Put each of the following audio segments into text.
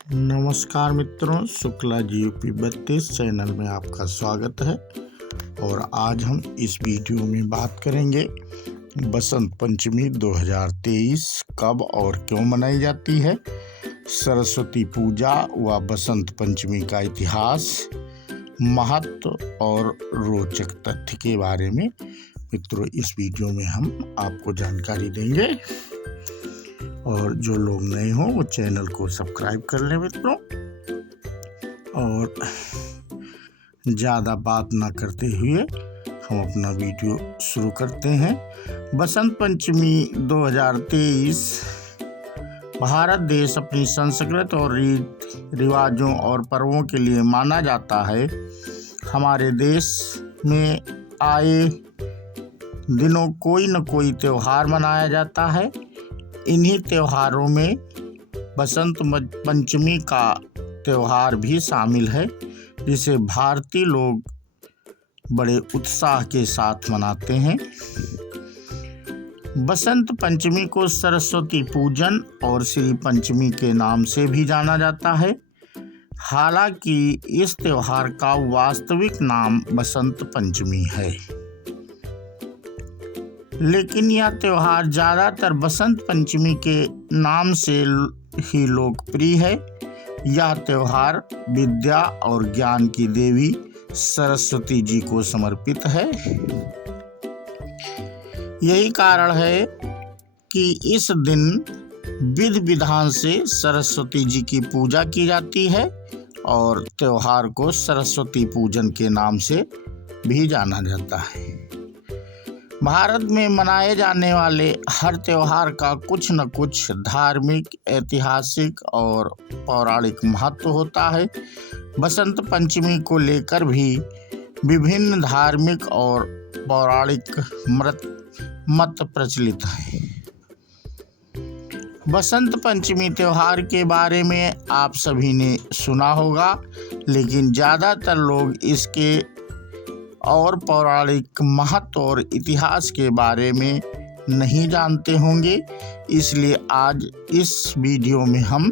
नमस्कार मित्रों, Shukla ji UP 32 channel में आपका स्वागत है। और आज हम इस वीडियो में बात करेंगे बसंत पंचमी 2023 कब और क्यों मनाई जाती है, सरस्वती पूजा व बसंत पंचमी का इतिहास, महत्व और रोचक तथ्य के बारे में मित्रों इस वीडियो में हम आपको जानकारी देंगे। और जो लोग नए हों वो चैनल को सब्सक्राइब कर लें मित्रों। और ज़्यादा बात ना करते हुए हम अपना वीडियो शुरू करते हैं। बसंत पंचमी 2023 भारत देश अपनी संस्कृति और रीति रिवाजों और पर्वों के लिए माना जाता है। हमारे देश में आए दिनों कोई न कोई त्यौहार मनाया जाता है। इन्हीं त्योहारों में बसंत पंचमी का त्यौहार भी शामिल है, जिसे भारतीय लोग बड़े उत्साह के साथ मनाते हैं। बसंत पंचमी को सरस्वती पूजन और श्री पंचमी के नाम से भी जाना जाता है। हालांकि इस त्योहार का वास्तविक नाम बसंत पंचमी है, लेकिन यह त्यौहार ज़्यादातर बसंत पंचमी के नाम से ही लोकप्रिय है। यह त्यौहार विद्या और ज्ञान की देवी सरस्वती जी को समर्पित है। यही कारण है कि इस दिन विधि विधान से सरस्वती जी की पूजा की जाती है और त्यौहार को सरस्वती पूजन के नाम से भी जाना जाता है। भारत में मनाए जाने वाले हर त्यौहार का कुछ न कुछ धार्मिक, ऐतिहासिक और पौराणिक महत्व होता है। बसंत पंचमी को लेकर भी विभिन्न धार्मिक और पौराणिक मत प्रचलित है। बसंत पंचमी त्यौहार के बारे में आप सभी ने सुना होगा, लेकिन ज़्यादातर लोग इसके और पौराणिक महत्व और इतिहास के बारे में नहीं जानते होंगे। इसलिए आज इस वीडियो में हम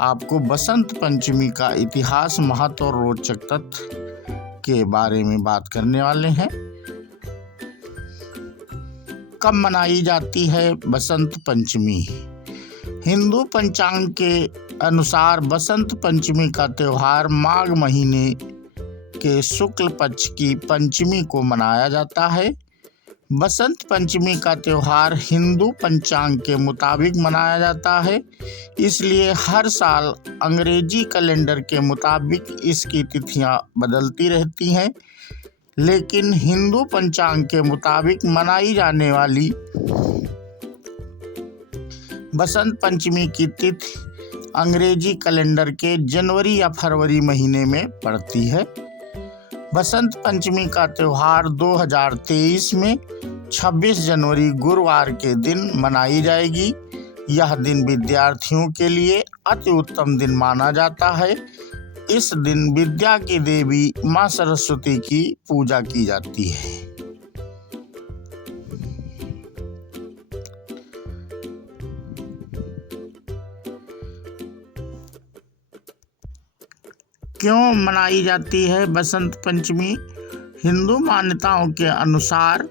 आपको बसंत पंचमी का इतिहास, महत्व और रोचक तथ्य के बारे में बात करने वाले हैं। कब मनाई जाती है बसंत पंचमी? हिंदू पंचांग के अनुसार बसंत पंचमी का त्यौहार माघ महीने के शुक्ल पक्ष की पंचमी को मनाया जाता है। बसंत पंचमी का त्यौहार हिंदू पंचांग के मुताबिक मनाया जाता है, इसलिए हर साल अंग्रेजी कैलेंडर के मुताबिक इसकी तिथियां बदलती रहती हैं। लेकिन हिंदू पंचांग के मुताबिक मनाई जाने वाली बसंत पंचमी की तिथि अंग्रेजी कैलेंडर के जनवरी या फरवरी महीने में पड़ती है। बसंत पंचमी का त्यौहार 2023 में 26 जनवरी गुरुवार के दिन मनाई जाएगी। यह दिन विद्यार्थियों के लिए अति उत्तम दिन माना जाता है। इस दिन विद्या की देवी माँ सरस्वती की पूजा की जाती है। क्यों मनाई जाती है बसंत पंचमी? हिंदू मान्यताओं के अनुसार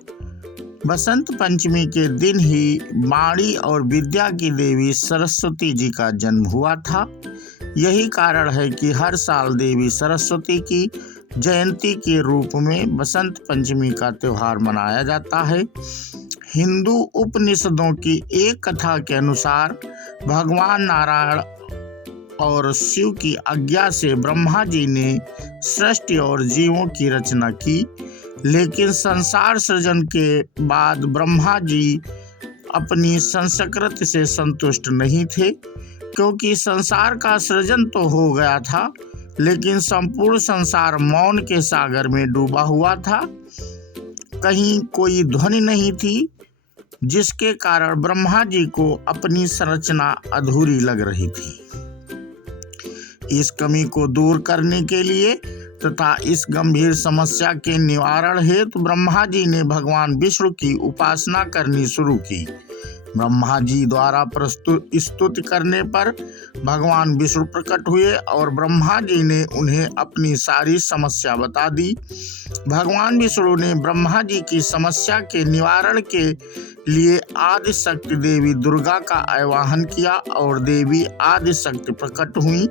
बसंत पंचमी के दिन ही वाणी और विद्या की देवी सरस्वती जी का जन्म हुआ था। यही कारण है कि हर साल देवी सरस्वती की जयंती के रूप में बसंत पंचमी का त्यौहार मनाया जाता है। हिंदू उपनिषदों की एक कथा के अनुसार भगवान नारायण और शिव की आज्ञा से ब्रह्मा जी ने सृष्टि और जीवों की रचना की, लेकिन संसार सृजन के बाद ब्रह्मा जी अपनी संस्कृति से संतुष्ट नहीं थे, क्योंकि संसार का सृजन तो हो गया था, लेकिन संपूर्ण संसार मौन के सागर में डूबा हुआ था। कहीं कोई ध्वनि नहीं थी, जिसके कारण ब्रह्मा जी को अपनी संरचना अधूरी लग रही थी। इस कमी को दूर करने के लिए तथा इस गंभीर समस्या के निवारण हेतु ब्रह्मा जी ने भगवान विष्णु की उपासना करनी शुरू की। ब्रह्मा जी द्वारा प्रस्तुत स्तुति करने पर भगवान विष्णु प्रकट हुए और ब्रह्मा जी ने उन्हें अपनी सारी समस्या बता दी। भगवान विष्णु ने ब्रह्मा जी की समस्या के निवारण के लिए आदि शक्ति देवी दुर्गा का आवाहन किया और देवी आदि शक्ति प्रकट हुई।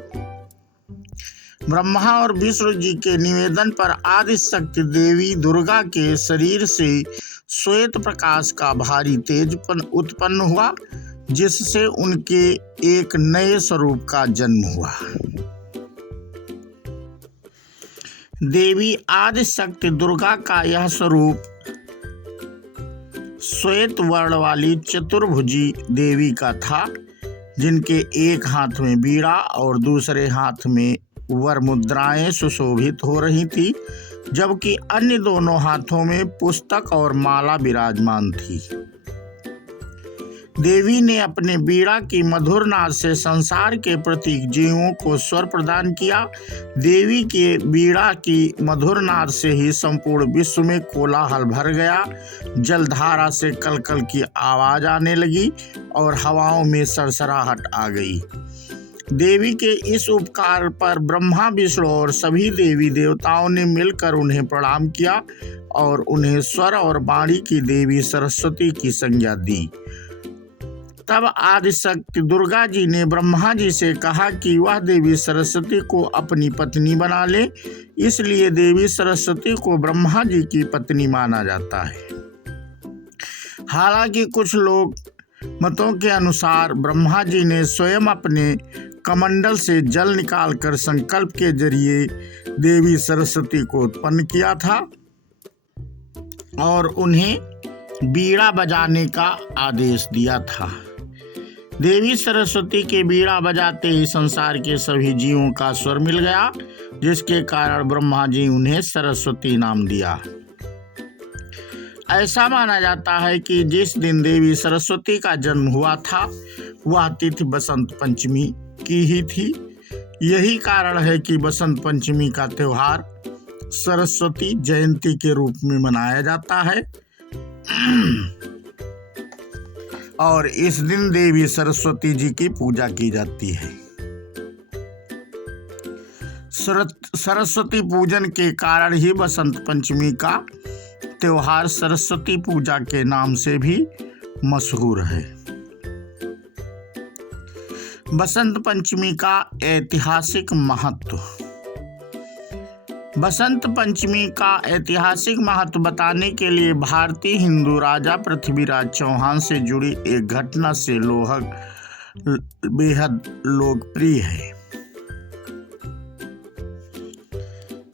ब्रह्मा और विष्णु जी के निवेदन पर आदि शक्ति देवी दुर्गा के शरीर से श्वेत प्रकाश का भारी तेज उत्पन्न हुआ, जिससे उनके एक नए स्वरूप का जन्म हुआ। देवी आदि शक्ति दुर्गा का यह स्वरूप श्वेत वर्ण वाली चतुर्भुजी देवी का था, जिनके एक हाथ में बीड़ा और दूसरे हाथ में वर मुद्राएं सुशोभित हो रही थी, जबकि अन्य दोनों हाथों में पुस्तक और माला विराजमान थी। देवी ने अपने बीड़ा की मधुर नाद से संसार के प्रतीक जीवों को स्वर प्रदान किया। देवी के बीड़ा की मधुर नाद से ही संपूर्ण विश्व में कोलाहल भर गया। जलधारा से कलकल की आवाज आने लगी और हवाओं में सरसराहट आ गई। देवी के इस उपकार पर ब्रह्मा, विष्णु और सभी देवी देवताओं ने मिलकर उन्हें प्रणाम किया और उन्हें स्वर और वाणी की देवी सरस्वती की संज्ञा दी। तब आदिशक्ति दुर्गा जी ने ब्रह्मा जी से कहा कि वह देवी सरस्वती को अपनी पत्नी बना ले। इसलिए देवी सरस्वती को ब्रह्मा जी की पत्नी माना जाता है। हालांकि कुछ लोग मतों के अनुसार ब्रह्मा जी ने स्वयं अपने कमंडल से जल निकालकर संकल्प के जरिए देवी सरस्वती को उत्पन्न किया था और उन्हें बीड़ा बजाने का आदेश दिया था। देवी सरस्वती के बीड़ा बजाते ही संसार के सभी जीवों का स्वर मिल गया, जिसके कारण ब्रह्मा जी उन्हें सरस्वती नाम दिया। ऐसा माना जाता है कि जिस दिन देवी सरस्वती का जन्म हुआ था वह तिथि बसंत पंचमी की ही थी। यही कारण है कि बसंत पंचमी का त्योहार सरस्वती जयंती के रूप में मनाया जाता है और इस दिन देवी सरस्वती जी की पूजा की जाती है। सरस्वती पूजन के कारण ही बसंत पंचमी का त्योहार सरस्वती पूजा के नाम से भी मशहूर है। बसंत पंचमी का ऐतिहासिक महत्व। बसंत पंचमी का ऐतिहासिक महत्व बताने के लिए भारतीय हिंदू राजा पृथ्वीराज चौहान से जुड़ी एक घटना से बेहद लोकप्रिय है।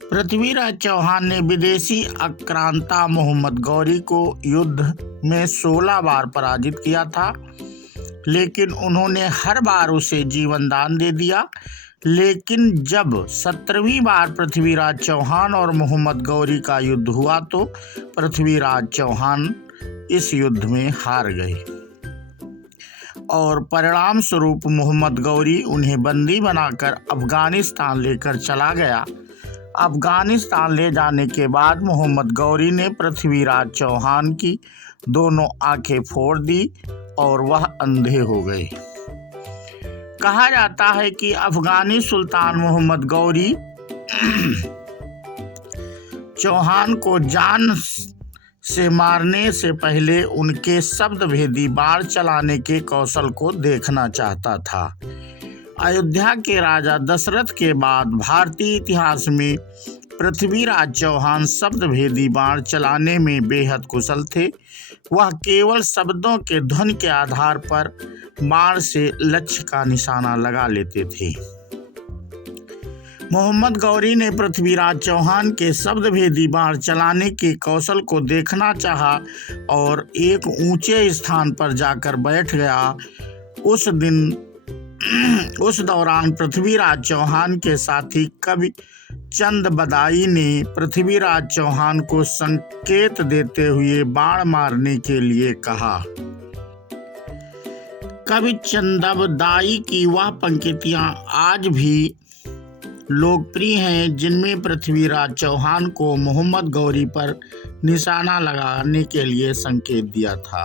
पृथ्वीराज चौहान ने विदेशी आक्रांता मोहम्मद गौरी को युद्ध में 16 बार पराजित किया था, लेकिन उन्होंने हर बार उसे जीवन दान दे दिया। लेकिन जब 17वीं बार पृथ्वीराज चौहान और मोहम्मद गौरी का युद्ध हुआ तो पृथ्वीराज चौहान इस युद्ध में हार गए और परिणाम स्वरूप मोहम्मद गौरी उन्हें बंदी बनाकर अफगानिस्तान लेकर चला गया। अफगानिस्तान ले जाने के बाद मोहम्मद गौरी ने पृथ्वीराज चौहान की दोनों आंखें फोड़ दी और वह अंधे हो गए। कहा जाता है कि अफगानी सुल्तान मोहम्मद गौरी चौहान को जान से मारने से पहले उनके शब्दभेदी बाण चलाने के कौशल को देखना चाहता था। अयोध्या के राजा दशरथ के बाद भारतीय इतिहास में पृथ्वीराज चौहान शब्दभेदी बाण चलाने में बेहद कुशल थे। वह केवल शब्दों के ध्वनि के आधार पर बाण से लक्ष्य का निशाना लगा लेते थे। मोहम्मद गौरी ने पृथ्वीराज चौहान के शब्दभेदी बाण चलाने के कौशल को देखना चाहा और एक ऊंचे स्थान पर जाकर बैठ गया। उस दौरान पृथ्वीराज चौहान के साथी कवि चंद बदाई ने पृथ्वीराज चौहान को संकेत देते हुए बाण मारने के लिए कहा। कवि चंदबदाई की वह पंक्तियां आज भी लोकप्रिय हैं, जिनमें पृथ्वीराज चौहान को मोहम्मद गौरी पर निशाना लगाने के लिए संकेत दिया था।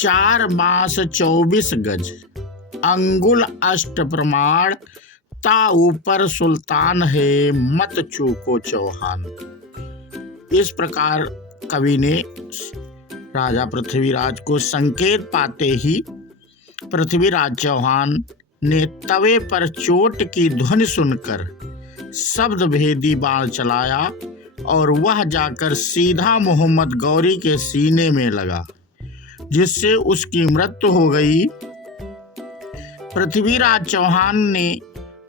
4 मास 24 गज, अंगुल अष्ट प्रमाण, ता ऊपर सुल्तान है, मत चूको चौहान। इस प्रकार कवि ने राजा पृथ्वीराज को संकेत पाते ही पृथ्वीराज चौहान ने तवे पर चोट की ध्वनि सुनकर शब्द भेदी बाण चलाया और वह जाकर सीधा मोहम्मद गौरी के सीने में लगा, जिससे उसकी मृत्यु हो गई। पृथ्वीराज चौहान ने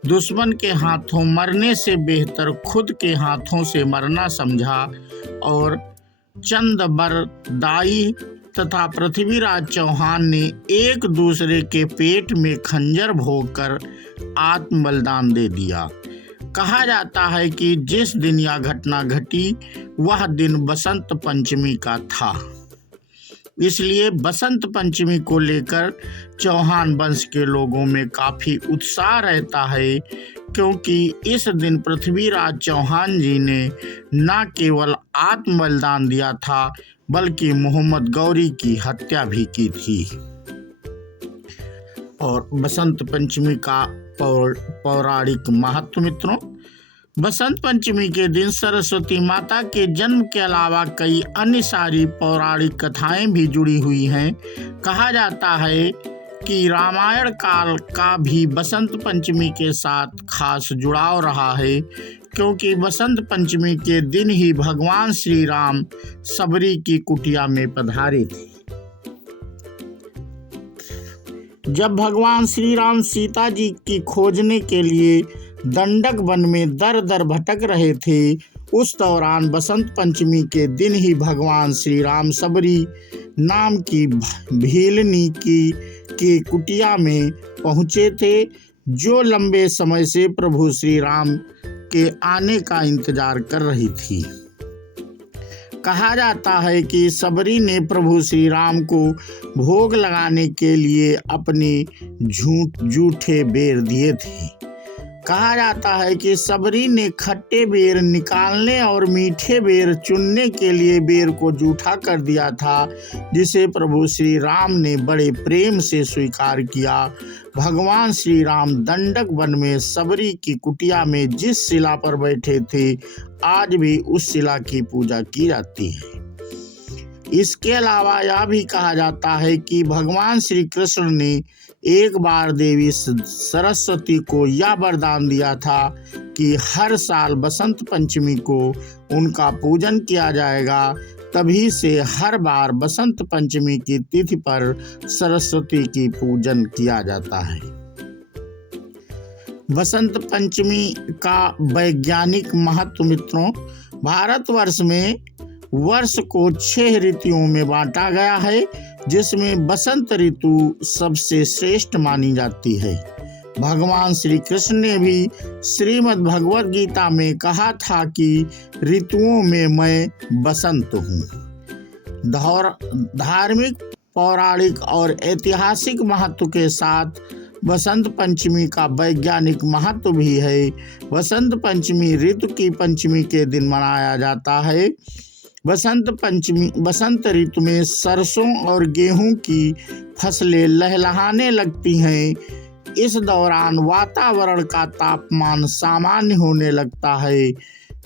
दुश्मन के हाथों मरने से बेहतर खुद के हाथों से मरना समझा और चंद बरदाई तथा पृथ्वीराज चौहान ने एक दूसरे के पेट में खंजर भोंककर आत्म बलिदान दे दिया। कहा जाता है कि जिस दिन यह घटना घटी वह दिन बसंत पंचमी का था। इसलिए बसंत पंचमी को लेकर चौहान वंश के लोगों में काफी उत्साह रहता है, क्योंकि इस दिन पृथ्वीराज चौहान जी ने न केवल आत्म बलिदान दिया था बल्कि मोहम्मद गौरी की हत्या भी की थी। और बसंत पंचमी का पौराणिक महत्व मित्रों, बसंत पंचमी के दिन सरस्वती माता के जन्म के अलावा कई अन्य सारी पौराणिक कथाएं भी जुड़ी हुई हैं। कहा जाता है कि रामायण काल का भी बसंत पंचमी के साथ खास जुड़ाव रहा है, क्योंकि बसंत पंचमी के दिन ही भगवान श्री राम सबरी की कुटिया में पधारे थे। जब भगवान श्री राम सीता जी की खोजने के लिए दंडक वन में दर दर भटक रहे थे, उस दौरान बसंत पंचमी के दिन ही भगवान श्री राम सबरी नाम की भीलनी की कुटिया में पहुँचे थे, जो लंबे समय से प्रभु श्री राम के आने का इंतजार कर रही थी। कहा जाता है कि सबरी ने प्रभु श्री राम को भोग लगाने के लिए अपने जूठे बेर दिए थे। कहा जाता है कि सबरी ने खट्टे बेर निकालने और मीठे बेर चुनने के लिए बेर को जूठा कर दिया था, जिसे प्रभु श्री राम ने बड़े प्रेम से स्वीकार किया। भगवान श्री राम दंडक वन में सबरी की कुटिया में जिस शिला पर बैठे थे, आज भी उस शिला की पूजा की जाती है। इसके अलावा यह भी कहा जाता है कि भगवान श्री कृष्ण ने एक बार देवी सरस्वती को यह वरदान दिया था कि हर साल बसंत पंचमी को उनका पूजन किया जाएगा। तभी से हर बार बसंत पंचमी की तिथि पर सरस्वती की पूजन किया जाता है। बसंत पंचमी का वैज्ञानिक महत्व मित्रों, भारतवर्ष में वर्ष को 6 ऋतुओं में बांटा गया है, जिसमें बसंत ऋतु सबसे श्रेष्ठ मानी जाती है। भगवान श्री कृष्ण ने भी श्रीमद् भगवद गीता में कहा था कि ऋतुओं में मैं बसंत हूँ। धार्मिक, पौराणिक और ऐतिहासिक महत्व के साथ बसंत पंचमी का वैज्ञानिक महत्व भी है। बसंत पंचमी ऋतु की पंचमी के दिन मनाया जाता है। बसंत ऋतु में सरसों और गेहूं की फसलें लहलहाने लगती हैं। इस दौरान वातावरण का तापमान सामान्य होने लगता है,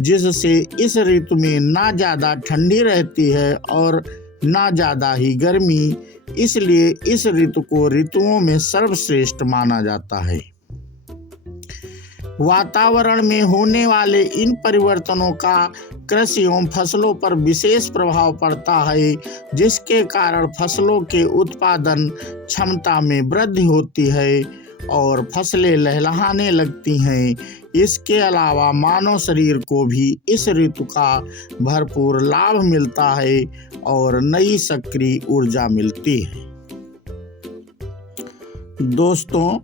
जिससे इस ऋतु में ना ज़्यादा ठंडी रहती है और ना ज़्यादा ही गर्मी। इसलिए इस ऋतु को ऋतुओं में सर्वश्रेष्ठ माना जाता है। वातावरण में होने वाले इन परिवर्तनों का कृषि एवं फसलों पर विशेष प्रभाव पड़ता है, जिसके कारण फसलों के उत्पादन क्षमता में वृद्धि होती है और फसलें लहलहाने लगती हैं। इसके अलावा मानव शरीर को भी इस ऋतु का भरपूर लाभ मिलता है और नई सक्रिय ऊर्जा मिलती है। दोस्तों,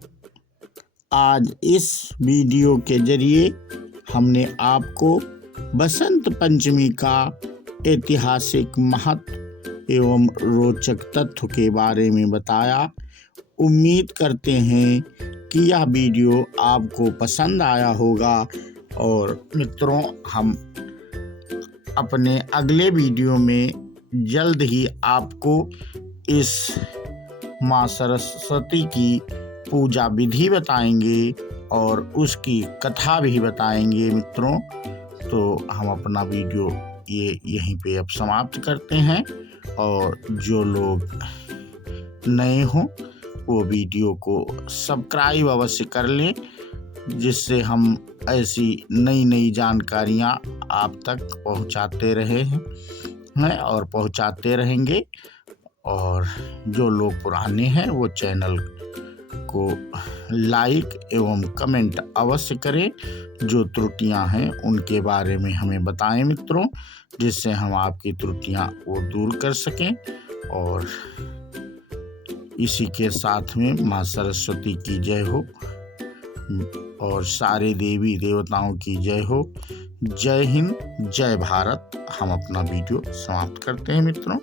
आज इस वीडियो के जरिए हमने आपको बसंत पंचमी का ऐतिहासिक महत्व एवं रोचक तथ्य के बारे में बताया। उम्मीद करते हैं कि यह वीडियो आपको पसंद आया होगा और मित्रों, हम अपने अगले वीडियो में जल्द ही आपको इस माँ सरस्वती की पूजा विधि बताएंगे और उसकी कथा भी बताएंगे मित्रों। तो हम अपना वीडियो यहीं पे अब समाप्त करते हैं, और जो लोग नए हों वो वीडियो को सब्सक्राइब अवश्य कर लें, जिससे हम ऐसी नई नई जानकारियाँ आप तक पहुँचाते रहे हैं और पहुँचाते रहेंगे। और जो लोग पुराने हैं वो चैनल को लाइक एवं कमेंट अवश्य करें। जो त्रुटियां हैं उनके बारे में हमें बताएं मित्रों, जिससे हम आपकी त्रुटियां वो दूर कर सकें। और इसी के साथ में माँ सरस्वती की जय हो और सारे देवी देवताओं की जय हो। जय हिंद, जय भारत। हम अपना वीडियो समाप्त करते हैं मित्रों।